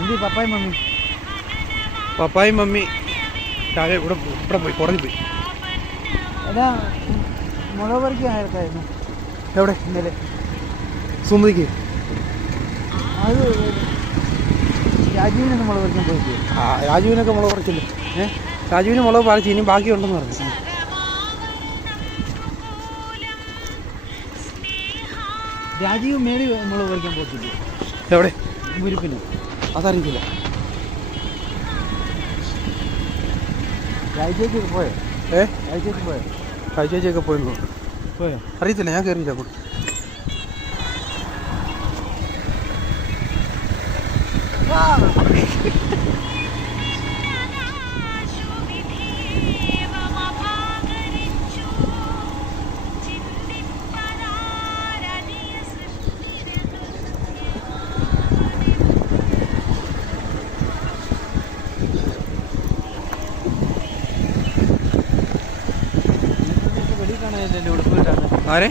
എന്ത് പപ്പായും mummy. പപ്പായും mummy. താഴെ ഇവിടെ ഇവിടെ പോയി കുറഞ്ഞു പോയി. എടാ മുളക് പറിക്കാൻ ആയിരത്തായിരുന്നു എവിടെ? ഇന്നലെ. സുമതിക്ക്. അത് രാജീവിനെ മുളക് പറിക്കാൻ പോയി ആ രാജുവിനൊക്കെ മുളക് പറിച്ചില്ല? ഏ? രാജുവിന് മുളക് പറിച്ച് ബാക്കി ബാക്കിയുണ്ടെന്ന് പറഞ്ഞു. രാജീവ് മേടി മുളക് പറിക്കാൻ പോയിട്ടില്ലേ? എവിടെ? മുരിപ്പിന്. അതറിയില്ല. രാജേക്ക് പോയോ? ഏ? രാജേക്ക് പോയോ? രാജേച്ചിയൊക്കെ പോയിരുന്നു. പോയോ? അറിയത്തില്ല ഞാൻ കയറിയില്ല അങ്ങോട്ട് ആരെ?